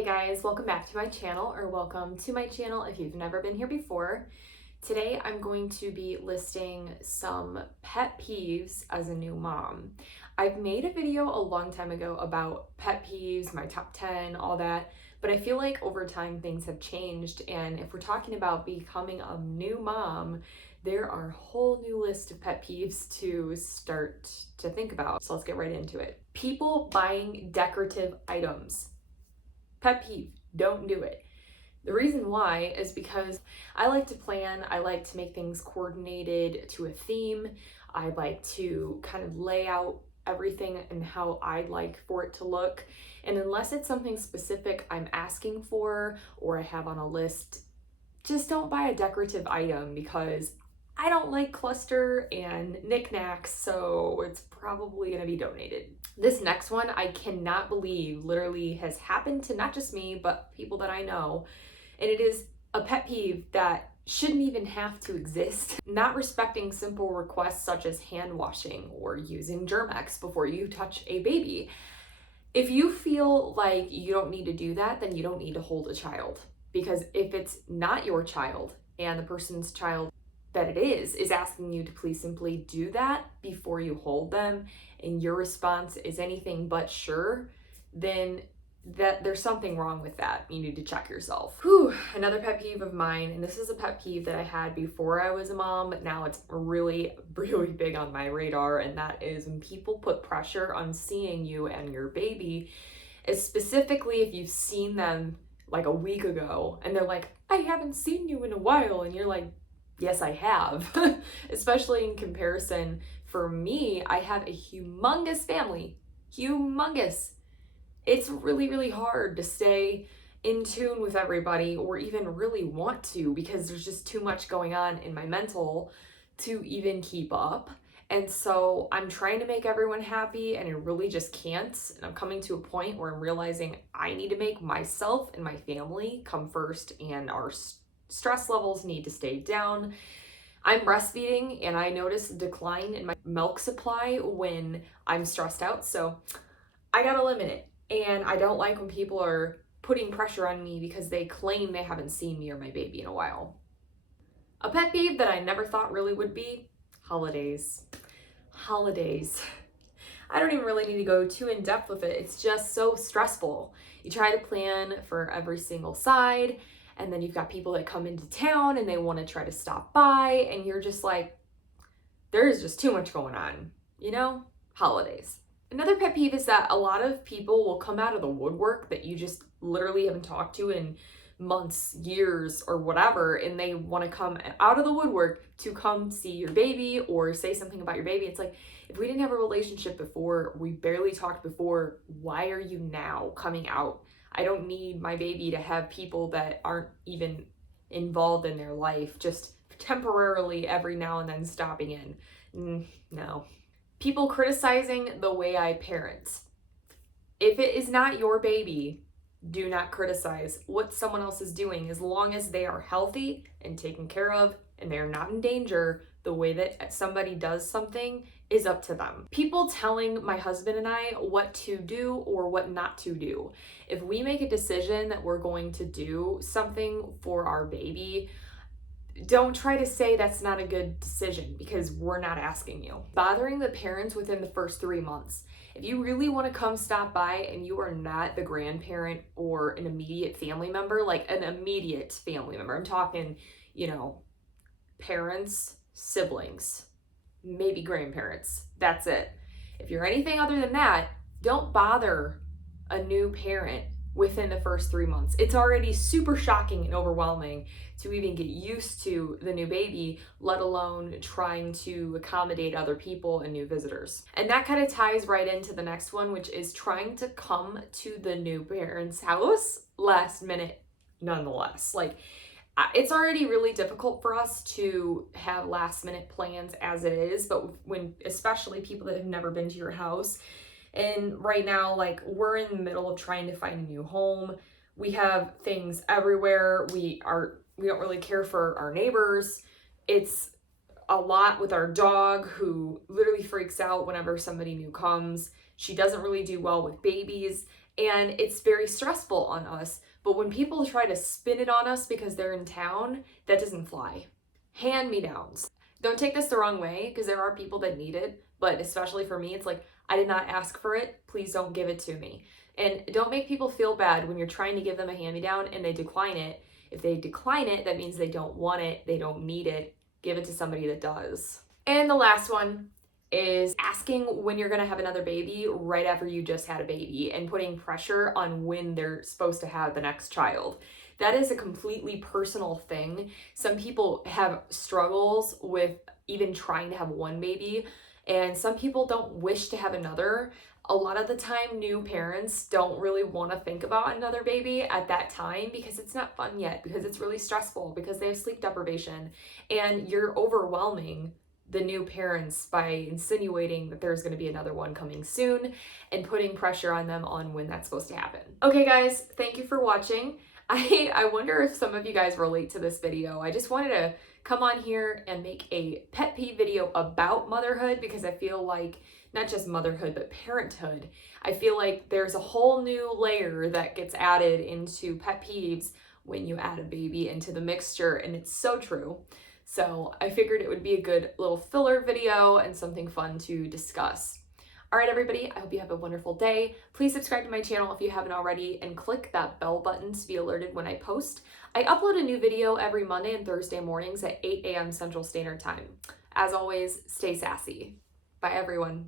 Hey guys, welcome back to my channel, or welcome to my channel if you've never been here before. Today I'm going to be listing some pet peeves as a new mom. I've made a video a long time ago about pet peeves, my top 10, all that, but I feel like over time things have changed, and if we're talking about becoming a new mom, there are a whole new list of pet peeves to start to think about. So let's get right into it. People buying decorative items. Pet peeve, don't do it. The reason why is because I like to plan, I like to make things coordinated to a theme, I like to kind of lay out everything and how I'd like for it to look. And unless it's something specific I'm asking for or I have on a list, just don't buy a decorative item because I don't like cluster and knickknacks, so it's probably gonna be donated. This next one, I cannot believe literally has happened to not just me, but people that I know. And it is a pet peeve that shouldn't even have to exist. Not respecting simple requests such as hand washing or using Germ-X before you touch a baby. If you feel like you don't need to do that, then you don't need to hold a child. Because if it's not your child and the person's child that it is asking you to please simply do that before you hold them, and your response is anything but sure, then that there's something wrong with that. You need to check yourself. Whew, another pet peeve of mine, and this is a pet peeve that I had before I was a mom, but now it's really, really big on my radar, and that is when people put pressure on seeing you and your baby, specifically if you've seen them like a week ago, and they're like, I haven't seen you in a while, and you're like, yes, I have. Especially in comparison, for me, I have a humongous family. Humongous. It's really, really hard to stay in tune with everybody or even really want to, because there's just too much going on in my mental to even keep up. And so I'm trying to make everyone happy, and I really just can't. And I'm coming to a point where I'm realizing I need to make myself and my family come first, and our stress levels need to stay down. I'm breastfeeding and I notice a decline in my milk supply when I'm stressed out, so I gotta limit it. And I don't like when people are putting pressure on me because they claim they haven't seen me or my baby in a while. A pet peeve that I never thought really would be holidays. Holidays. I don't even really need to go too in depth with it. It's just so stressful. You try to plan for every single side, and then you've got people that come into town and they want to try to stop by, and you're just like, there is just too much going on, you know? Holidays. Another pet peeve is that a lot of people will come out of the woodwork that you just literally haven't talked to in months, years, or whatever, and they want to come out of the woodwork to come see your baby or say something about your baby. It's like, if we didn't have a relationship before, we barely talked before, why are you now coming out? I don't need my baby to have people that aren't even involved in their life just temporarily every now and then stopping in. No. People criticizing the way I parent. If it is not your baby, do not criticize what someone else is doing. As long as they are healthy and taken care of and they're not in danger, the way that somebody does something is up to them. People telling my husband and I what to do or what not to do. If we make a decision that we're going to do something for our baby, don't try to say that's not a good decision because we're not asking you. Bothering the parents within the first 3 months. If you really want to come stop by and you are not the grandparent or an immediate family member, like an immediate family member, I'm talking, parents, siblings, maybe grandparents, that's it. If you're anything other than that, don't bother a new parent within the first 3 months. It's already super shocking and overwhelming to even get used to the new baby, let alone trying to accommodate other people and new visitors. And that kind of ties right into the next one, which is trying to come to the new parent's house last minute nonetheless. Like, it's already really difficult for us to have last minute plans as it is, but when especially people that have never been to your house. And right now, like, we're in the middle of trying to find a new home. We have things everywhere. We don't really care for our neighbors. It's a lot with our dog, who literally freaks out whenever somebody new comes. She doesn't really do well with babies. and it's very stressful on us. But when people try to spin it on us because they're in town, that doesn't fly. Hand-me-downs. Don't take this the wrong way, because there are people that need it, but especially for me, it's like, I did not ask for it. Please don't give it to me. And don't make people feel bad when you're trying to give them a hand-me-down and they decline it. If they decline it, that means they don't want it, they don't need it. Give it to somebody that does. And the last one is asking when you're gonna have another baby right after you just had a baby and putting pressure on when they're supposed to have the next child. That is a completely personal thing. Some people have struggles with even trying to have one baby, and some people don't wish to have another. A lot of the time, new parents don't really want to think about another baby at that time because it's not fun yet, because it's really stressful, because they have sleep deprivation, and you're overwhelming the new parents by insinuating that there's going to be another one coming soon and putting pressure on them on when that's supposed to happen. Okay guys, thank you for watching. I wonder if some of you guys relate to this video. I just wanted to come on here and make a pet peeve video about motherhood, because I feel like not just motherhood, but parenthood. I feel like there's a whole new layer that gets added into pet peeves when you add a baby into the mixture, and it's so true. So I figured it would be a good little filler video and something fun to discuss. All right, everybody, I hope you have a wonderful day. Please subscribe to my channel if you haven't already, and click that bell button to be alerted when I post. I upload a new video every Monday and Thursday mornings at 8 a.m. Central Standard Time. As always, stay sassy. Bye, everyone.